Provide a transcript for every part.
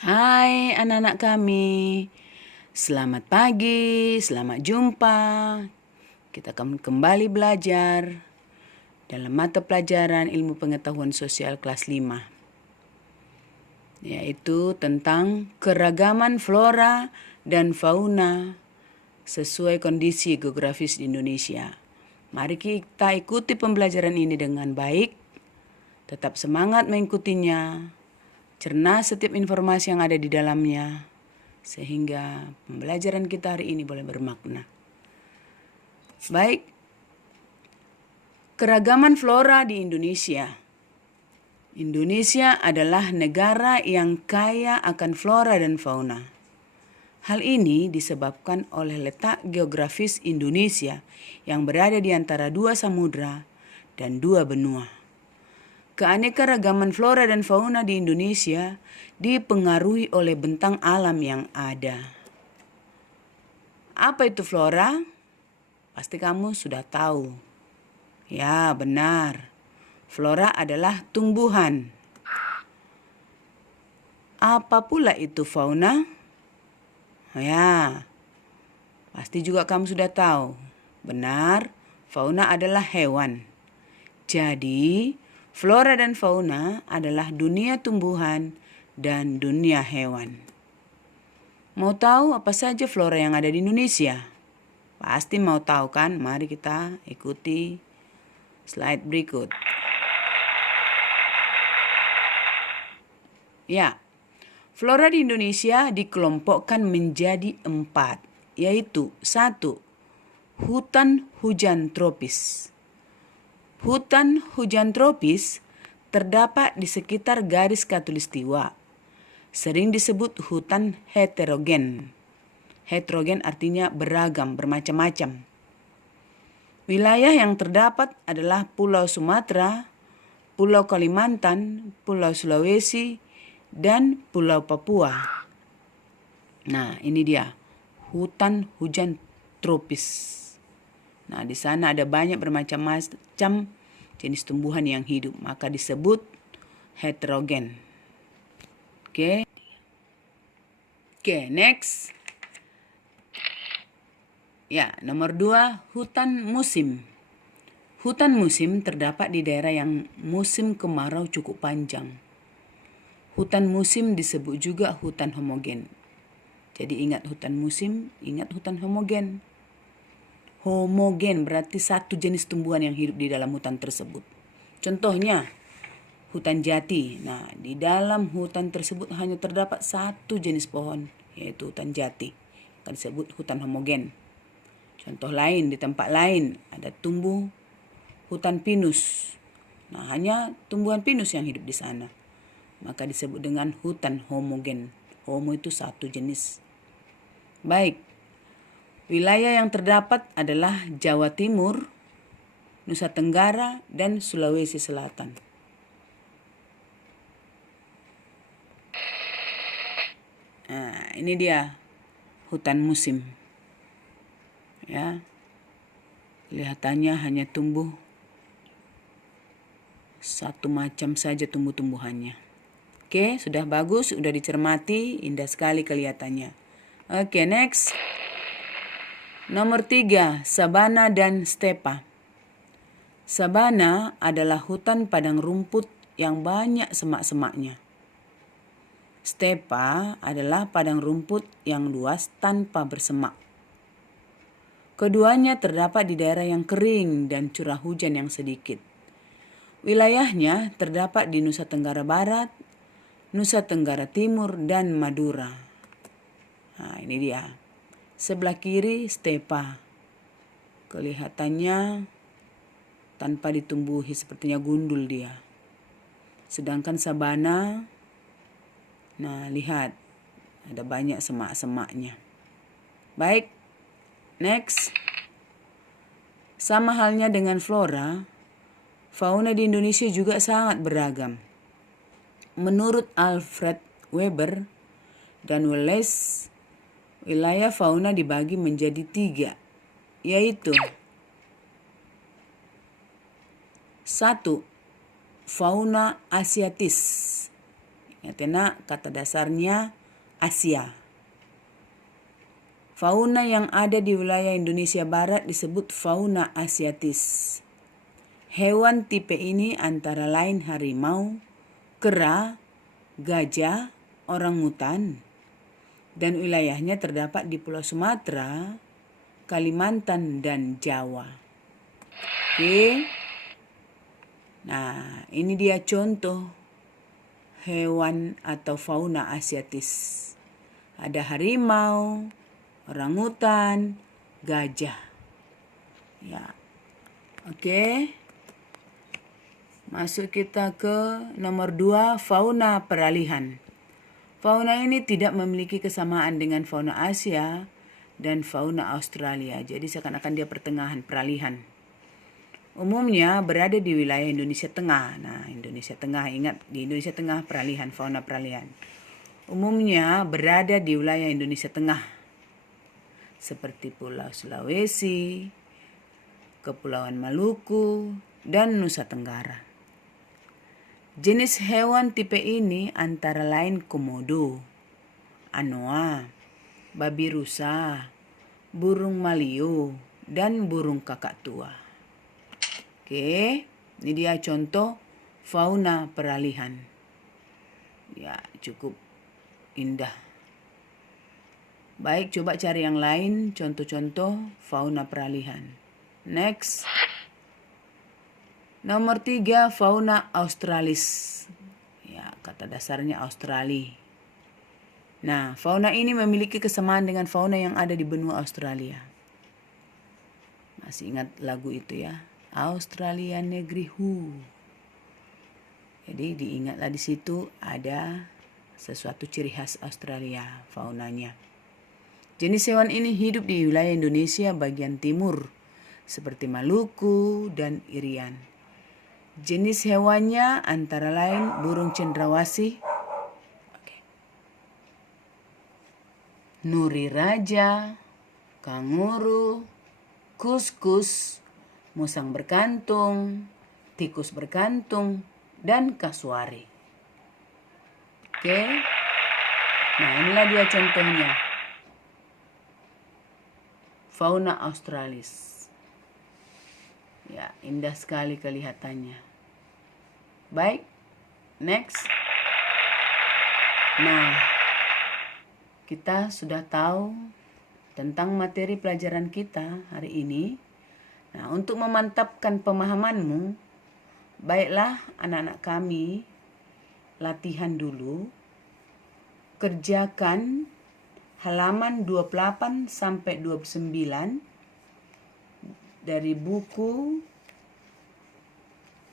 Hai anak-anak kami, selamat pagi, selamat jumpa. Kita akan kembali belajar dalam mata pelajaran ilmu pengetahuan sosial kelas 5, yaitu tentang keragaman flora dan fauna sesuai kondisi geografis di Indonesia. Mari kita ikuti pembelajaran ini dengan baik, tetap semangat mengikutinya. Cerna setiap informasi yang ada di dalamnya, sehingga pembelajaran kita hari ini boleh bermakna. Baik, keragaman flora di Indonesia. Indonesia adalah negara yang kaya akan flora dan fauna. Hal ini disebabkan oleh letak geografis Indonesia yang berada di antara dua samudra dan dua benua. Keanekaragaman flora dan fauna di Indonesia dipengaruhi oleh bentang alam yang ada. Apa itu flora? Pasti kamu sudah tahu. Ya, benar. Flora adalah tumbuhan. Apa pula itu fauna? Ya, pasti juga kamu sudah tahu. Benar, fauna adalah hewan. Jadi, flora dan fauna adalah dunia tumbuhan dan dunia hewan. Mau tahu apa saja flora yang ada di Indonesia? Pasti mau tahu kan? Mari kita ikuti slide berikut. Ya, flora di Indonesia dikelompokkan menjadi 4, yaitu 1. Hutan hujan tropis. Hutan hujan tropis terdapat di sekitar garis khatulistiwa. Sering disebut hutan heterogen. Heterogen artinya beragam, bermacam-macam. Wilayah yang terdapat adalah Pulau Sumatera, Pulau Kalimantan, Pulau Sulawesi, dan Pulau Papua. Nah, ini dia, hutan hujan tropis. Nah, di sana ada banyak bermacam-macam jenis tumbuhan yang hidup, maka disebut heterogen. Oke, next. Ya, nomor 2, hutan musim. Hutan musim terdapat di daerah yang musim kemarau cukup panjang. Hutan musim disebut juga hutan homogen. Jadi ingat hutan musim, ingat hutan homogen. Homogen berarti satu jenis tumbuhan yang hidup di dalam hutan tersebut. Contohnya, hutan jati. Nah, di dalam hutan tersebut hanya terdapat satu jenis pohon, yaitu hutan jati. Akan disebut hutan homogen. Contoh lain, di tempat lain ada tumbuh hutan pinus. Nah, hanya tumbuhan pinus yang hidup di sana. Maka disebut dengan hutan homogen. Homo itu satu jenis. Baik. Wilayah yang terdapat adalah Jawa Timur, Nusa Tenggara, dan Sulawesi Selatan. Nah, ini dia hutan musim. Ya, kelihatannya hanya tumbuh satu macam saja tumbuh-tumbuhannya. Oke, sudah bagus, sudah dicermati, indah sekali kelihatannya. Oke, next. Nomor 3, sabana dan stepa. Sabana adalah hutan padang rumput yang banyak semak-semaknya. Stepa adalah padang rumput yang luas tanpa bersemak. Keduanya terdapat di daerah yang kering dan curah hujan yang sedikit. Wilayahnya terdapat di Nusa Tenggara Barat, Nusa Tenggara Timur, dan Madura. Nah, ini dia. Sebelah kiri stepa. Kelihatannya tanpa ditumbuhi, sepertinya gundul dia. Sedangkan sabana, nah lihat, ada banyak semak-semaknya. Baik, next. Sama halnya dengan flora, fauna di Indonesia juga sangat beragam. Menurut Alfred Weber dan Wallace, wilayah fauna dibagi menjadi 3, yaitu 1. Fauna asiatis, Yatena kata dasarnya Asia. Fauna yang ada di wilayah Indonesia Barat disebut fauna asiatis. Hewan tipe ini antara lain harimau, kera, gajah, orangutan, dan wilayahnya terdapat di Pulau Sumatera, Kalimantan, dan Jawa. Oke. Nah, ini dia contoh hewan atau fauna asiatis. Ada harimau, orangutan, gajah. Ya. Oke. Masuk kita ke nomor 2, fauna peralihan. Fauna ini tidak memiliki kesamaan dengan fauna Asia dan fauna Australia. Jadi seakan-akan dia pertengahan, peralihan. Umumnya berada di wilayah Indonesia Tengah. Nah, Indonesia Tengah, ingat di Indonesia Tengah peralihan, fauna peralihan. Umumnya berada di wilayah Indonesia Tengah. Seperti Pulau Sulawesi, Kepulauan Maluku, dan Nusa Tenggara. Jenis hewan tipe ini antara lain komodo, anoa, babi rusa, burung malio, dan burung kakak tua. Oke, ini dia contoh fauna peralihan. Ya, cukup indah. Baik, coba cari yang lain, contoh-contoh fauna peralihan. Next. Nomor 3, fauna australis. Ya, kata dasarnya Australia. Nah, fauna ini memiliki kesamaan dengan fauna yang ada di benua Australia. Masih ingat lagu itu ya? Australia Negrihu. Jadi diingatlah di situ ada sesuatu ciri khas Australia, faunanya. Jenis hewan ini hidup di wilayah Indonesia bagian timur, seperti Maluku dan Irian. Jenis hewannya antara lain burung cendrawasih, nuri raja, kanguru, kuskus, musang berkantung, tikus berkantung, dan kasuari. Oke. Nah, inilah dia contohnya. Fauna australis. Ya, indah sekali kelihatannya. Baik, next. Nah, kita sudah tahu tentang materi pelajaran kita hari ini. Nah, untuk memantapkan pemahamanmu, baiklah anak-anak kami latihan dulu. Kerjakan halaman 28 sampai 29 dari buku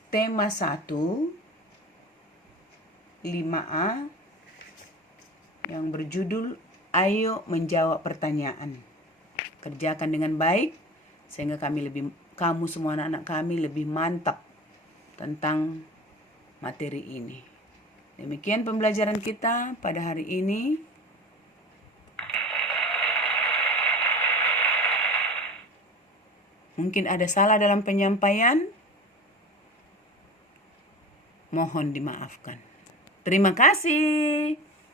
tema 1 5A yang berjudul Ayo Menjawab Pertanyaan. Kerjakan dengan baik sehingga kamu semua anak-anak kami lebih mantap tentang materi ini. Demikian pembelajaran kita pada hari ini. Mungkin ada salah dalam penyampaian. Mohon dimaafkan. Terima kasih.